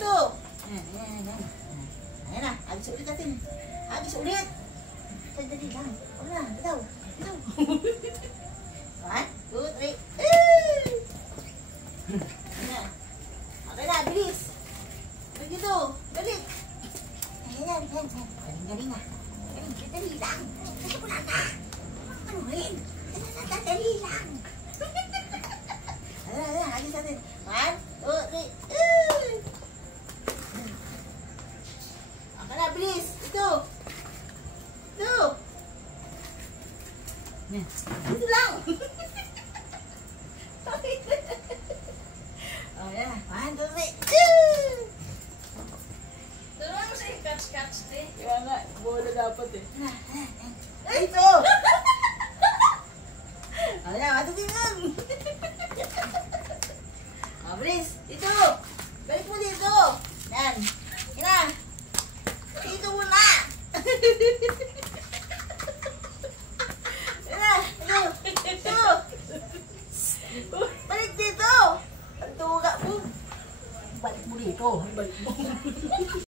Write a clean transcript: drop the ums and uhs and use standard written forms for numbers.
dito. Ayan na, agis ulit natin. Agis ulit. Dali lang. Wala, bitaw. Bitaw. 1, 2, 3. Ayan. Okay na, bilis. Dali dito. Dali. Ayan. Galing na. Dali lang. Kasi wala na. Ano rin? Dali lang. Ayan, agis natin. 1, 2, 3. Okay na, bilis. Ito. Dito lang. Oh, yan. 1, 2, 3. Turuan mo sa catch-catch, te. Kaya nga, bola dapat eh. Ito! Ayan, matutin. Bilis. Ito. Balik mo dito. Yan. Ina. Dito muna. Ito. Balik dito. Balik mo dito. Balik mo.